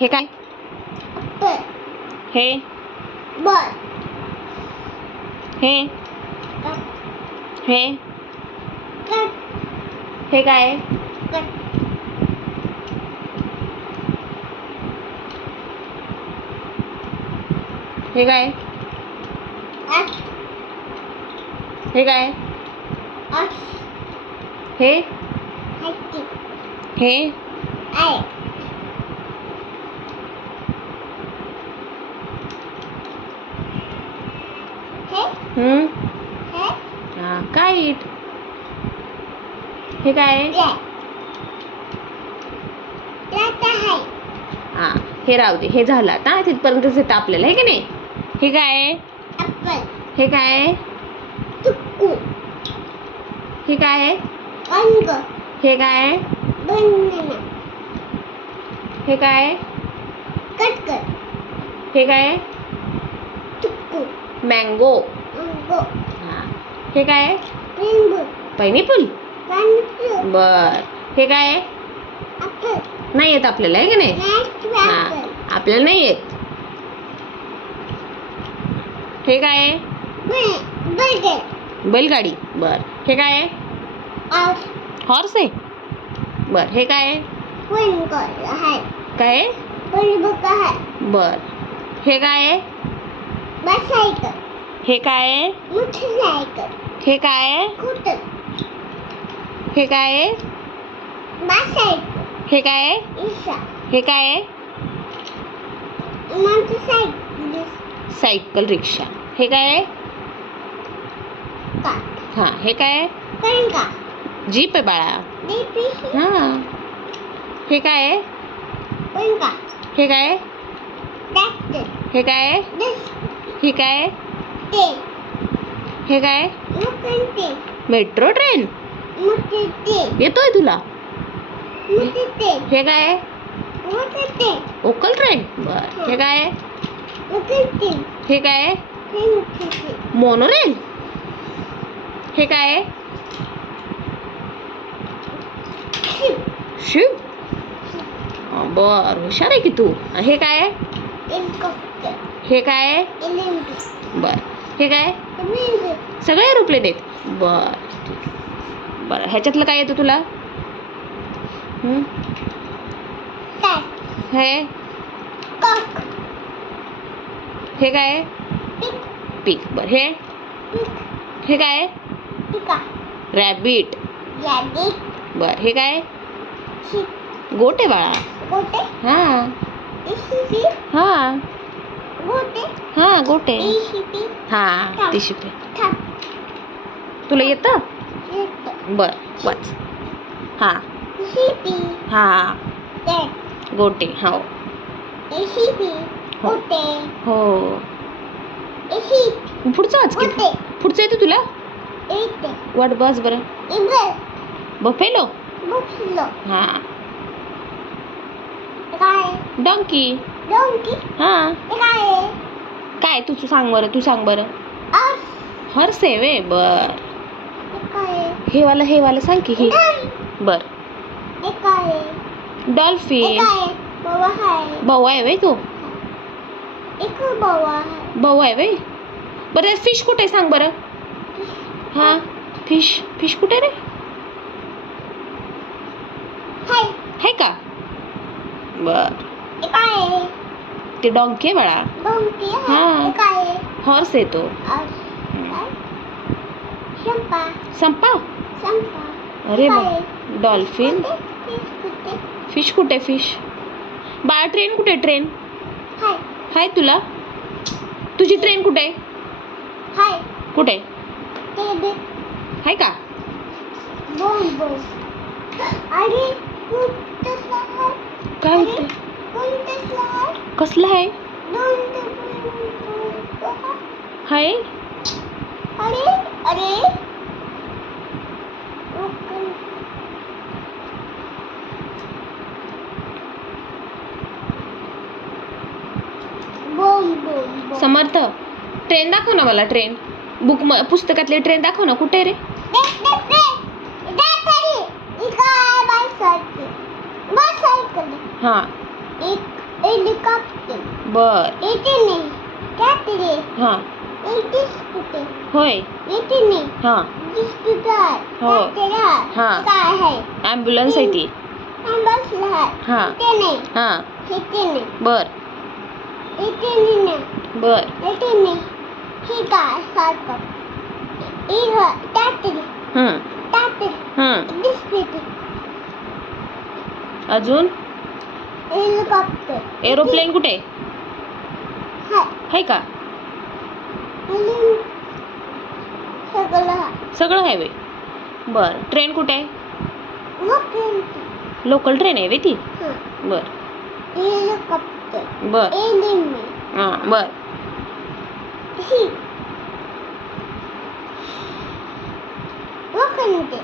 हे काय? हे बॉल. हे हे हे काय? हे काय? हे काय? हे हे हा काईट. हे काय? हा हे राहू दे, हे झालं आता तिथपर्यंतच येतं आपल्याला, आहे की नाही? हे काय? हे काय? हे काय? हे काय? हे काय? हे काय? मँगो. हा हे काय? पायनॅपल. बर. हे काय? नाही येत आपल्याला, आहे की नाही? हा आपल्याला नाही येत. हे काय? बैलगाडी. बर. हे काय? हॉर्स आहे. बर. हे काय? काय? बर. हे काय? हे काय? हे काय? हे काय? हे काय? हे काय? सायकल रिक्षा. हे काय? हा हे काय? जीप आहे बाळा. हा हे काय? हे काय? हे काय? हे काय? हे काय? मेट्रो ट्रेन येतोय तुला? हे काय? Local train. बर. हे काय? हे काय? मोनोरेल. हे काय? शिप. बर हुशार आहे की तू. हे काय? हे काय? बर. हे काय? सगळे एरोप्लेन आहेत. बर. बर ह्याच्यातलं काय येतं तुला? हे हे काय? पीक. बर. हे काय? रॅबिट. बर. हे काय? गोट आहे बाळा. हा हा हा गोट आहे. हा ती शिप आहे. तुला येतं? बर वाच. हा हा गोटे. हो हो पुढचं वाच की. पुढचं येतं तुला? वाट बस बरं. बफेलो. हा डॉंकी. हा काय तू सांग बरं. तू सांग बरं. हॉर्स आहे वे. बर. हे वाला सांग की. हे बर. डॉल्फिन. बवा आहे वे तो. बवा आहे वे. बरं फिश कुठे आहे सांग बरं. हा फिश कुठे रे? आहे का? बर. ते डॉंकी आहे बाळा. हा हॉर्स आहे तो. संपा. अरे बा. डॉल्फिन. फिश कुठे? फिश बाळा. ट्रेन कुठे? ट्रेन हाय तुला? तुझी ट्रेन कुठे आहे? कुठे आहे का? काय होते? कसलं आहे? हाय समर्थ. ट्रेन दाखव ना मला. ट्रेन पुस्तकातली ट्रेन दाखव ना. कुठे रे? हा हेलिकॉप्टर बर. इथे नाही कॅटले हां. इथे स्कूटर होय. इथे नाही हां. स्कूटर हो. कॅटला हां. काय आहे ॲम्ब्युलन्स आहे ती. बस आहे हां. इथे नाही हां. इथे नाही बर. इथे नाही बर. इथे नाही ही काय सारखं कॅटले हं. कॅटले हं. इथे स्कूटर अजून हेलिकॉप्टर एरोप्लेन कुठे हाय आहे का? सगळं सगळं आहे वे. बर. ट्रेन कुठे आहे? मग लोकल ट्रेन आहे वे ती. बर. हेलिकॉप्टर बर. एलिमेंट हां. बर. ही वखंडे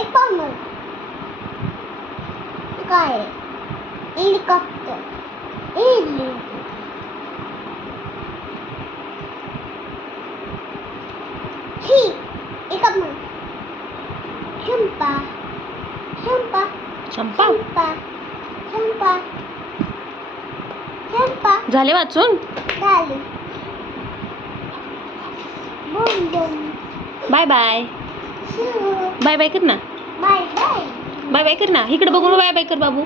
एक पामर काय हेलिकॉप्टर एलिमेंट ही एक पामर शंपा शंपा चंपा. शंपा शंपा शंपा झाले वाचून? झाली boom boom bye bye. Shiv bye bye कर ना. बाय बाय बाय बाय कर ना. इकडे बघून बाय बाय कर बाबू.